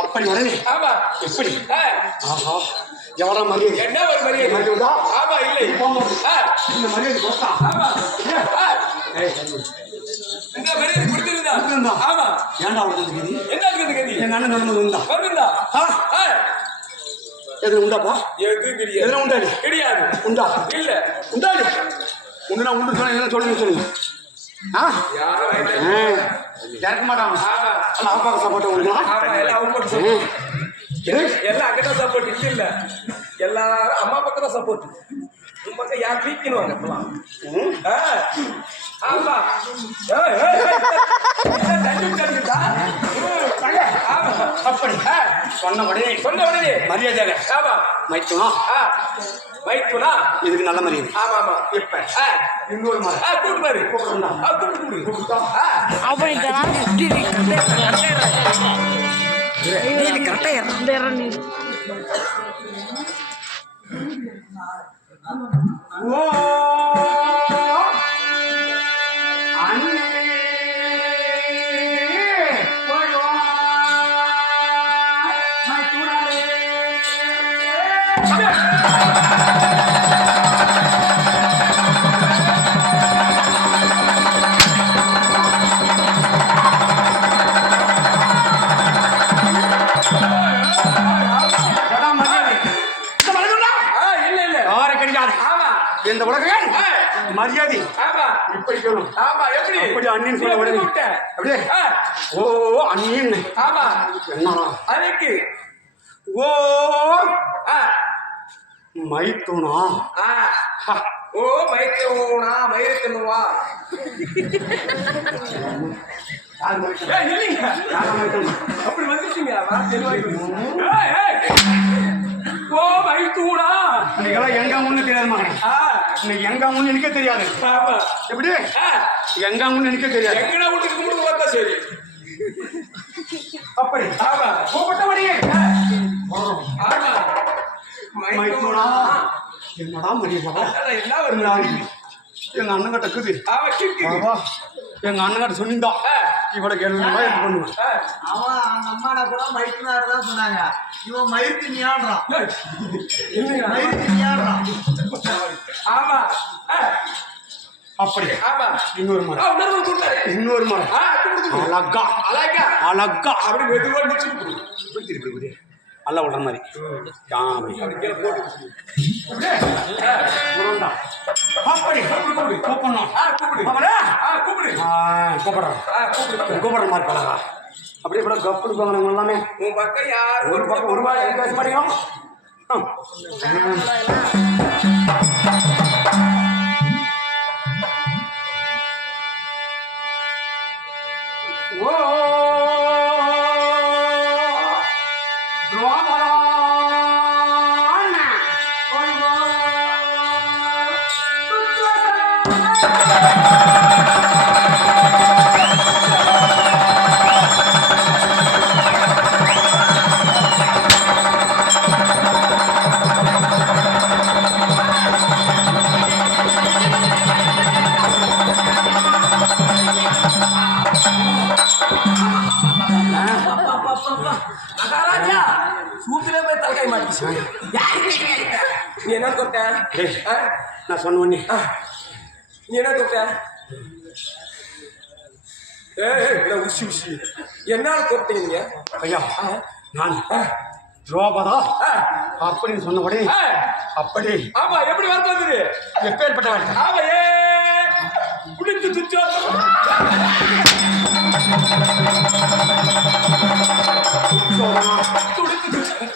அப்படி உடனே ஆமா. எப்படி? ஆஹா. எவ்வளோ மரியாதை? என்ன ஒரு மரியாதை? மரியாதை? ஆமா இல்லை. இந்த மரியாதை கொடுத்தா? ஆமா. இந்த மரியாதை கொடுத்திருந்தா? கொடுத்திருந்தா. ஆமா. ஏன்டா உனக்கு கதி? என்ன இருக்குது கதி? எங்க அண்ணன் சொல்லும்போது உண்டா வருந்தா எதுல உண்டாப்பா எதுவும் கிடையாது. எதுல உண்டாடி கிடையாது. உண்டா? இல்ல. உண்டாடி உண்டுனா உண்டு சொன்னா என்ன சொல்லுங்க சொல்லுங்க. ஆ? யாரும் இறக்க மாட்டாங்க அப்பாவுக்கு சப்போர்ட் உங்களுக்கு எல்லாம் எல்லாம் அங்கதான் சப்போர்ட் இல்ல இல்ல. எல்லாரும் அம்மா பக்கம் தான் சப்போர்ட் உன் பக்கம் யார் வீக்கணும் அப்பலாம் ம். ஆ, ஆமா. அப்படி. ஆ, சொன்ன உடனே சொன்ன உடனே. மரியாதை ஆமா. மைத்துனா ஆ, மைத்துனா இதுக்கு நல்ல மரியாதை ஆமா ஆமா. இப்ப. இன்னொரு மாதிரி. ஆ, கூட்டு பாரு. கூப்பிடுறா. ஆ, கூட்டு கூப்பிடு. ஆ, ஓ! அண்ணே! இந்த உலகம் மரியாதை. இப்படி சொல்லணும். ஆமா எப்படி? அப்படி அண்ணின்னு நீ சொல்ல உடனே. அப்படியே. ஓ அண்ணின் ஆமா. என்னடா? அதுக்கு ஓ மைத்துனா? ஓ மைத்தோனா மயிரத்தனுவா? அப்படி வந்துட்டீங்க. ஓ மைத்தூனா இன்னைக்கெல்லாம் எங்க முன்னு தெரியாது மகனே இன்னைக்கு எங்க முன்னு எனக்கே தெரியாது. எப்படி? எங்க முன்னு எனக்கே தெரியாது. எங்கடா கும்பிட்டு வந்தா சரி. அப்படி. ஆமா. கூப்பிட்டபடியே ஆமா. மைத்தூனா. என்னடா மரியாதை என்ன வருது எங்க அண்ணன் கிட்ட இருக்குது எங்க அண்ணன் கிட்ட இவளுக்கு எல்லாம் எடுத்து பண்ணுவேன் ஆ. அவன் அந்த அம்மாட கூட மைத்துனார் தான் சொன்னாங்க. இவன் மயிர்த்தி நீயாடுறான்? மயிர்த்தி நீயாடுறான் ஆமா. அப்படி ஆமா. இன்னொரு மரம் இன்னொரு கொடுத்தாரு. இன்னொரு மரம். அழகா. அழகா. அழகா. அப்படி மெதுவா நிச்சு குடு. இப்படி திருப்பி இப்படி. நல்லா விடுற மாதிரி. அப்படி கூப்பிடணும். கூப்பிடு. கூப்பிடு. கூப்பிடுறேன் கூப்பிடு கூப்பிடுற மாதிரி பழகா அப்படியே கூட கப்பு இருப்பாங்க எல்லாமே. உன் பக்கம் யார்? ஒரு பக்கம் ஒரு பேச மாட்டீங்க ஓ. என்ன சொன்ன உடனே ஆ. நீ என்ன தொட்ட ஏய் ஏய், இல்ல, உஷி உஷி என்னால நீங்க ஐயா. நான் துரோபதா. அப்படின்னு சொன்ன உடனே ஆ. அப்படி ஆமா எப்படி வார்த்தை வந்தது எப்பேற்பட்ட வார்த்தை ஆமா ஏ புடிச்சு துச்சா துடிச்சு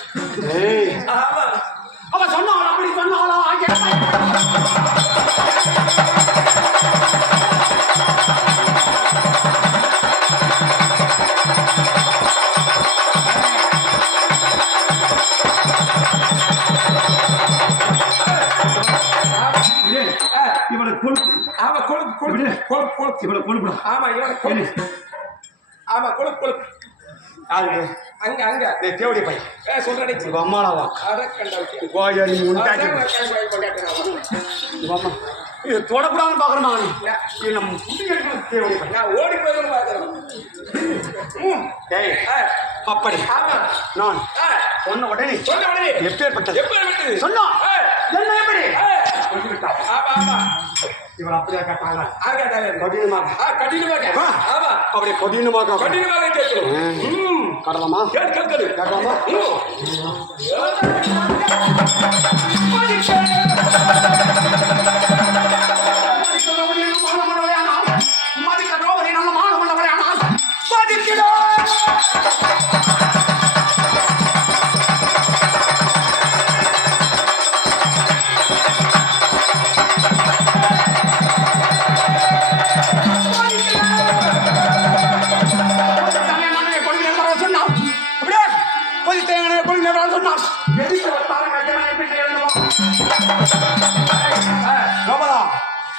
கொழுப்பு கொழுப்பு இவளை கொழுப்புடா ஆமா இவன் கொழுப்பு ஆமா கொழுப்பு கொழுப்பு யாருக்கு அங்க அங்க. டேய், தேவடி பையன். சொல்றேன் உங்க அத கண்டாச்சு கோயாரி உண்டாக்கி உங்க அம்மா. இது தொடக்கூடாதுன்னு பார்க்குறேன் நான். இது நம்ம தேவடி பையன். நான் ஓடி போய் பாக்குறேன். ஆ. அப்படி. ஆமா. நான் சொன்ன உடனே சொன்ன உடனே எப்பேற்பட்டது? எப்படி சொன்னான் ஆ, என்ன எப்படி? ஆமா. இவன் அப்படியே கேட்டாங்க. ஆகா தானே கடினமாக ஆ கடினமாக ஆ. ஆமா. அப்படி கடினமாக கடினமாக கேட்கணும் ம். கடலாமா? கேட்கறது கேட்கலாமா?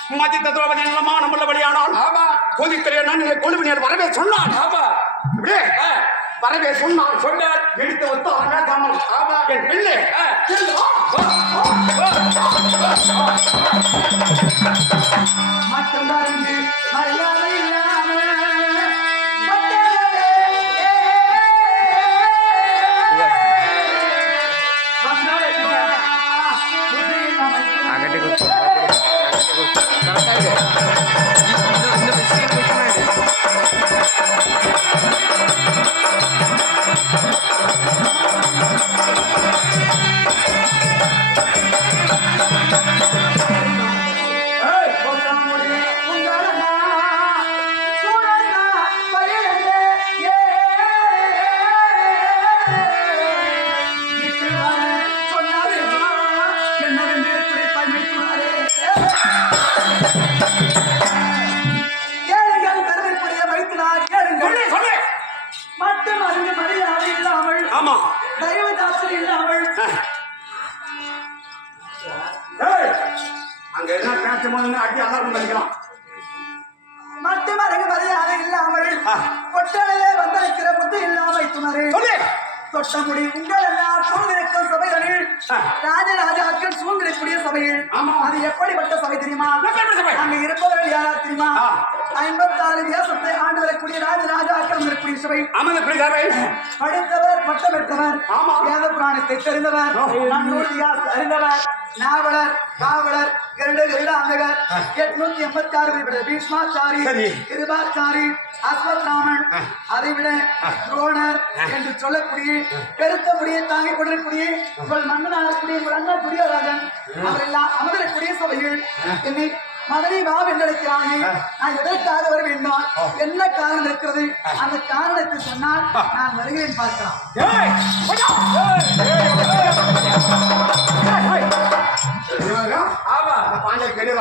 ம் மானமுள்ளபடியானால் ஆமா. கொதித்திலே நன்னிலை கொழுவினர் வரவே சொன்னான். வரவே சொன்னான். சொன்னார். எடுத்து வந்து அவன் ஆமா. என் பிள்ளை. மட்டும்தான் மரியாதை santai deh மரியாதை இல்லாமல் ஆமா தயவுதாசன் இல்லாமல் ஏய், அங்க என்ன முதல்ல அடி எல்லாரும் பண்ணிக்கலாம் மட்டும் அறிந்து மரியாதை இல்லாமல் ஆ. கொட்டளையே வந்திருக்கிற புத்தி இல்லாமல் துணரே தொட்டமுடி உங்கள் எல்லாம் சூழ்ந்திருக்கும் சபைகளில். ராஜராஜாக்கள் சூழ்ந்திருக்கக்கூடிய ஆமா. அது எப்படிப்பட்ட சபை தெரியுமா? அங்க இருப்பவர்கள் யாரா தெரியுமா. ஐம்பத்தாறு தேசத்தை ஆண்டு வரக்கூடிய ராஜராஜாக்கள் இருக்கக்கூடிய சபை. அமது பிடிக்காவை படித்தவர் பட்டம் பெற்றவர் ஆமா. வேத புராணத்தை தெரிந்தவர் இதிகாசம் அறிந்தவர் நாவலர் காவலர் கருட கருடாந்தகர் எட்நூத்தி எண்பத்தி ஆறு பீஷ்மாச்சாரி சரி. கிருபாச்சாரி அஸ்வத்ராமன் அறிவிட துரோணர் என்று சொல்லக்கூடிய பெருத்த முடியை தாங்கிக் கொண்டிருக்கூடிய உங்கள் மன்னனாகக்கூடிய உங்கள் அண்ணா துரியோராஜன் அவரெல்லாம் அமரக்கூடிய சபையில் என்னை மகனை வா வென்றடைக்கிறானே நான் எதற்காக வர வேண்டும் என்ன காரணம் இருக்கிறது? அந்த காரணத்தை சொன்னால் நான் வருகிறேன் பார்க்கலாம். ஆமா. அந்த பாஞ்சாலி பெரிய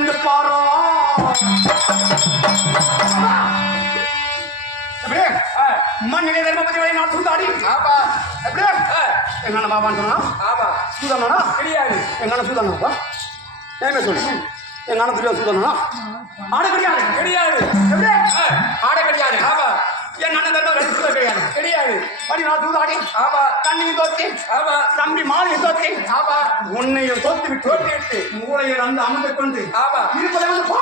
வந்து பாரோ. மண்ணிலே தர்மபதி வரை நான் சூதாடி ஆமா. ஆ, எங்கண்ண பாபான்னு சொன்னா? ஆமா. சூதானா கிடையாது எங்கண்ண சூதானாப்பா என்ன சொல்லு எங்க அண்ணன் தெரியாது சூதானா ஆட கிடையாது. கிடையாது எப்படியே ஆட கிடையாது கிடையாது படி நான் சூதாடி ஆமா. தண்ணியும் தோத்தி. ஆமா. தம்பி மாலையும் தோத்தி. ஆமா. உன்னையும் தோத்து விட்டு. தோத்து விட்டு. மூளையில் வந்து அமர்ந்து கொண்டு. ஆமா. இருப்பதை வந்து பா.